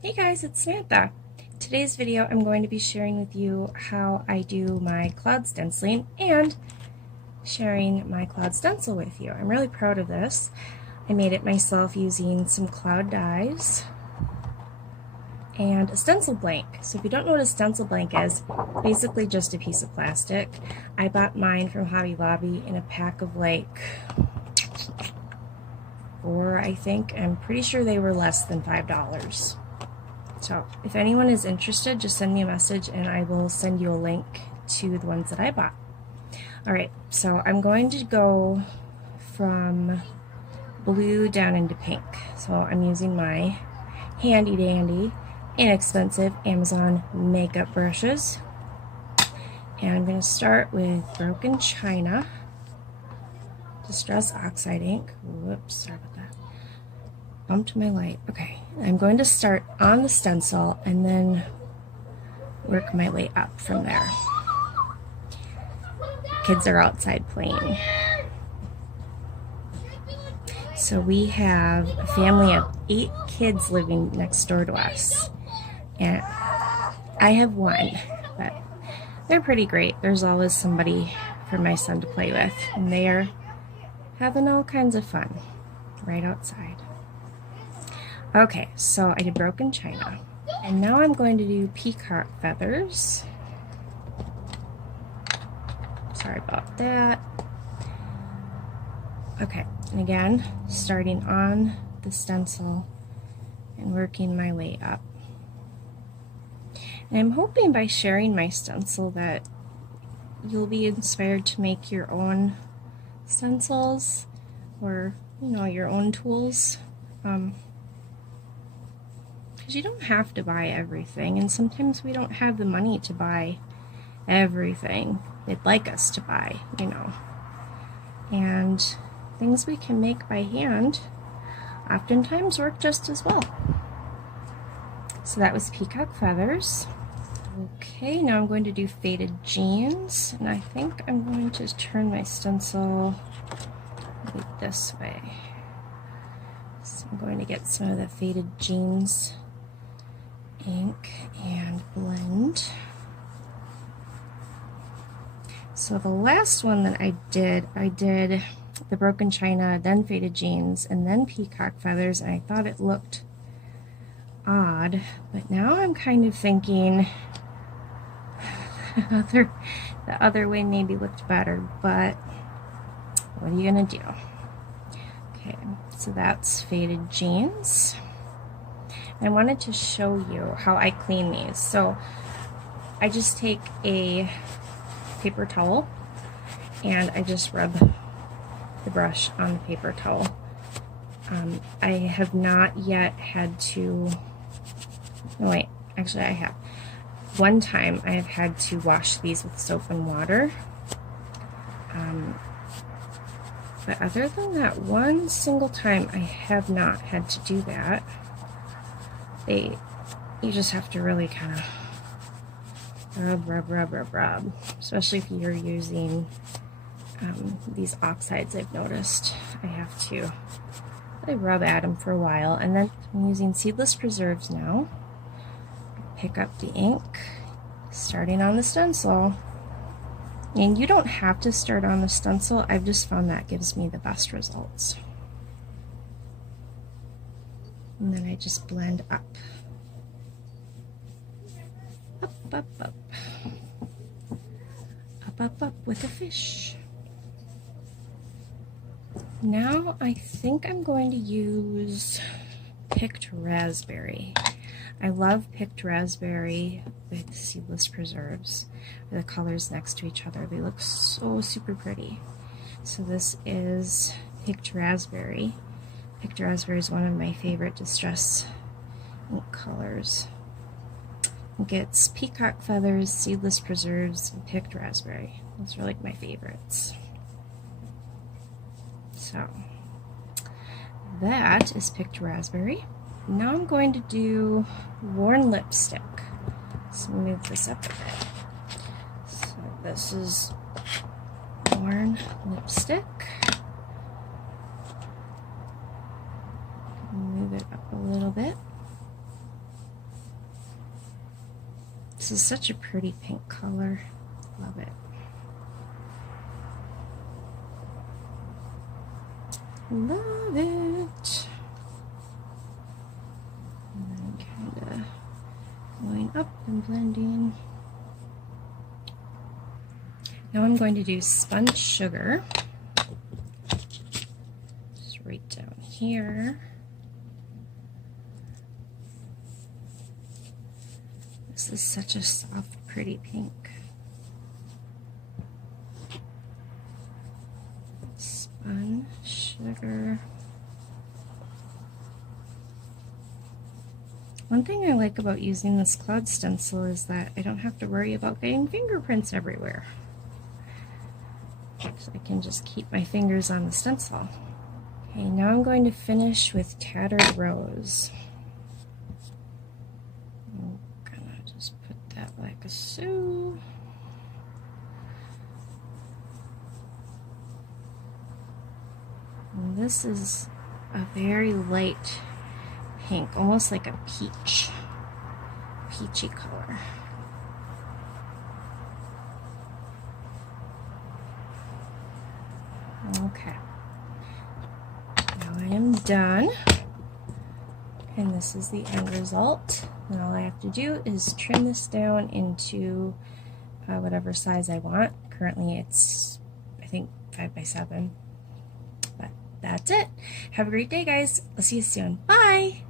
Hey guys, it's Samantha. Today's video I'm going to be sharing with you how I do my cloud stenciling and sharing my cloud stencil with you. I'm really proud of this. I made it myself using some cloud dies and a stencil blank. So if you don't know what a stencil blank is, basically just a piece of plastic. I bought mine from Hobby Lobby in a pack of like 4, I think. I'm pretty sure they were less than $5. So if anyone is interested, just send me a message and I will send you a link to the ones that I bought. Alright, so I'm going to go from blue down into pink. So I'm using my handy dandy, inexpensive Amazon makeup brushes. And I'm going to start with Broken China, Distress Oxide Ink. Whoops, sorry about that. Bumped my light. Okay, I'm going to start on the stencil and then work my way up from there. Kids are outside playing. So we have a family of 8 kids living next door to us. And I have 1, but they're pretty great. There's always somebody for my son to play with, and they are having all kinds of fun right outside. Okay, so I did Broken China, and now I'm going to do Peacock feathers. Sorry about that. Okay, and again, starting on the stencil and working my way up. And I'm hoping by sharing my stencil that you'll be inspired to make your own stencils or, your own tools. Because you don't have to buy everything, and sometimes we don't have the money to buy everything they'd like us to buy, And things we can make by hand oftentimes work just as well. So that was Peacock feathers. Okay, now I'm going to do faded jeans, and I think I'm going to turn my stencil this way. So I'm going to get some of the faded jeans ink and blend. So the last one that I did the Broken China, then faded jeans, and then Peacock feathers, and I thought it looked odd, but now I'm kind of thinking the other way maybe looked better, but what are you gonna do? Okay, so that's faded jeans. I wanted to show you how I clean these. So I just take a paper towel and I just rub the brush on the paper towel. I have not yet had to, no wait, actually I have. One time I have had to wash these with soap and water. But other than that, one single time I have not had to do that. You just have to really kind of rub, especially if you're using these oxides. I've noticed I have to rub at them for a while, and then I'm using seedless preserves now. Pick up the ink, starting on the stencil, and you don't have to start on the stencil. I've just found that gives me the best results. And then I just blend up. Up with a fish. Now I think I'm going to use picked raspberry. I love picked raspberry with seedless preserves. The colors next to each other, they look so super pretty. So this is picked raspberry. Picked raspberry is one of my favorite Distress ink colors. It gets peacock feathers, seedless preserves, and picked raspberry. Those are like my favorites. So that is picked raspberry. Now I'm going to do worn lipstick. So move this up a bit. So this is worn lipstick. Move it up a little bit. This is such a pretty pink color. Love it. Love it. And then kind of going up and blending. Now I'm going to do spun sugar. Just right down here. This is such a soft, pretty pink. Spun sugar. One thing I like about using this cloud stencil is that I don't have to worry about getting fingerprints everywhere. So I can just keep my fingers on the stencil. Okay, now I'm going to finish with Tattered Rose. I'm gonna just put that like a so. And this is a very light pink, almost like a peachy color. Okay, now I am done, and this is the end result. And all I have to do is trim this down into whatever size I want. Currently it's, I think, 5 by 7. But that's it. Have a great day, guys. I'll see you soon. Bye!